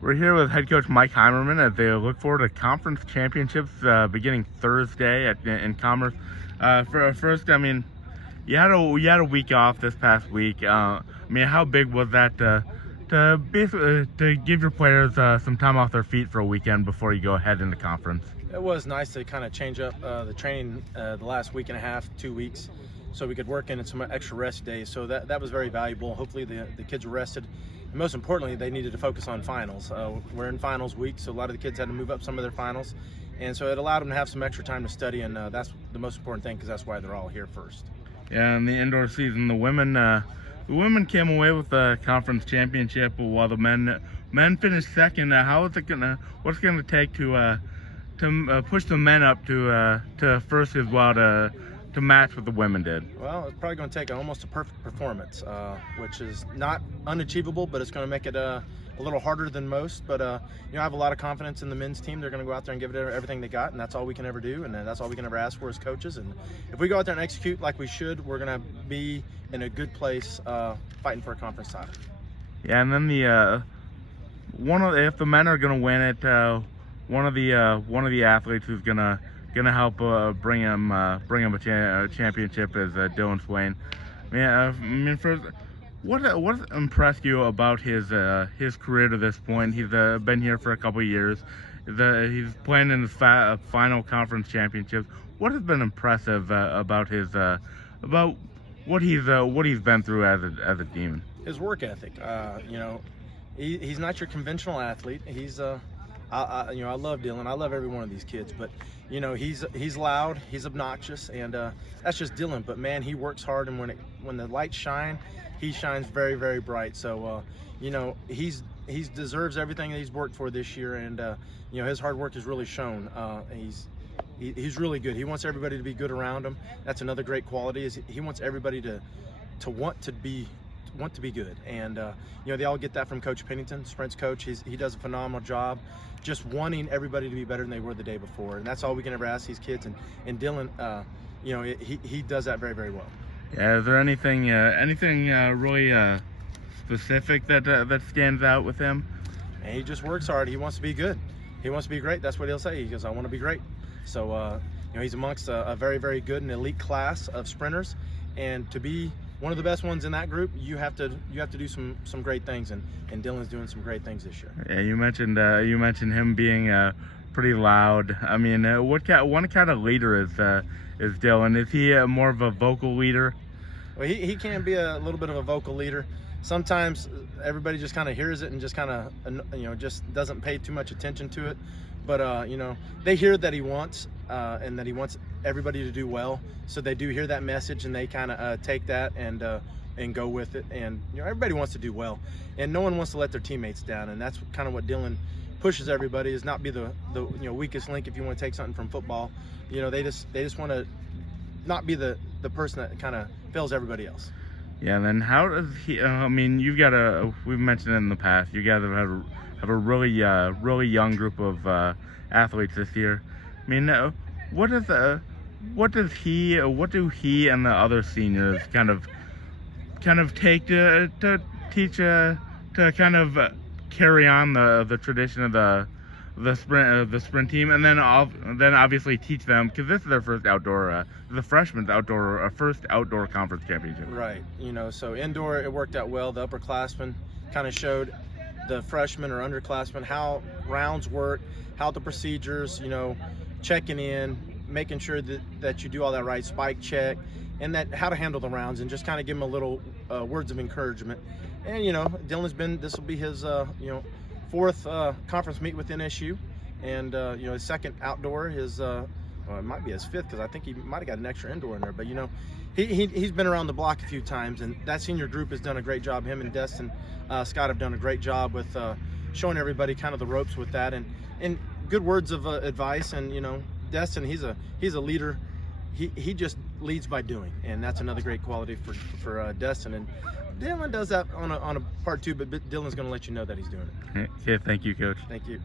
We're here with head coach Mike Heimerman as they look forward to conference championships beginning Thursday in Commerce. First, you had a week off this past week. How big was that to basically to give your players some time off their feet for a weekend before you go ahead into conference? It was nice to kind of change up the training the last week and a half, 2 weeks, so we could work in some extra rest days. So that was very valuable. Hopefully the kids were rested. And most importantly, they needed to focus on finals. We're in finals week, so a lot of the kids had to move up some of their finals. And so it allowed them to have some extra time to study, and that's the most important thing because that's why they're all here first. Yeah, in the indoor season, the women came away with the conference championship while the men finished second. What's it gonna take to push the men up to first as well to match what the women did? Well, it's probably going to take almost a perfect performance, which is not unachievable, but it's going to make it a little harder than most. But I have a lot of confidence in the men's team. They're going to go out there and give it everything they got, and that's all we can ever do, and that's all we can ever ask for as coaches. And if we go out there and execute like we should, we're going to be in a good place fighting for a conference title. Yeah, and then if the men are going to win it, one of the athletes who's gonna help bring him a championship is Dylan Swain. First, what impressed you about his career to this point? He's been here for a couple of years. He's playing in his final conference championships. What has been impressive about what he's been through as a Demon? His work ethic. He's not your conventional athlete. I love Dylan. I love every one of these kids, but he's loud, he's obnoxious, and that's just Dylan. But man, he works hard, and when the lights shine, he shines very, very bright. So he's deserves everything that he's worked for this year, and his hard work is really shown. He's really good. He wants everybody to be good around him. That's another great quality, is he wants everybody to want to be good, and they all get that from Coach Pennington, Sprint's coach. He does a phenomenal job just wanting everybody to be better than they were the day before, and that's all we can ever ask these kids. And Dylan, he does that very, very well. Yeah, is there anything really specific that stands out with him? And he just works hard. He wants to be good. He wants to be great. That's what he'll say. He goes, "I want to be great." So he's amongst a very, very good and elite class of sprinters, and to be one of the best ones in that group, you have to do some great things, and Dylan's doing some great things this year. Yeah, you mentioned him being pretty loud. What kind of leader is Dylan? Is he more of a vocal leader? Well, he can be a little bit of a vocal leader. Sometimes everybody just kind of hears it and just kind of just doesn't pay too much attention to it. But they hear that he wants and that he wants everybody to do well, so they do hear that message, and they kind of take that and go with it. And everybody wants to do well, and no one wants to let their teammates down, and that's kind of what Dylan pushes everybody, is not be the weakest link. If you want to take something from football, they just want to not be the person that kind of fails everybody else. Yeah, and then how does he? We've mentioned it in the past. You guys have a really young group of athletes this year. What do he and the other seniors kind of take to teach to kind of carry on the tradition of the sprint team, and then obviously teach them, because this is their first the freshman's first outdoor conference championship. Right. So indoor it worked out well. The upperclassmen kind of showed the freshmen or underclassmen how rounds work, how the procedures, checking in, making sure that you do all that right, spike check, and that how to handle the rounds, and just kind of give them a little words of encouragement. And this will be his fourth conference meet with NSU, and his second outdoor, it might be his fifth, because I think he might have got an extra indoor in there. But he's been around the block a few times, and that senior group has done a great job. Him and Destin Scott have done a great job with showing everybody kind of the ropes with that, and good words of advice. And Destin, he's a leader. He just leads by doing, and that's another great quality for Destin. And Dylan does that on a part too, but Dylan's going to let you know that he's doing it. Okay, thank you, Coach. Thank you.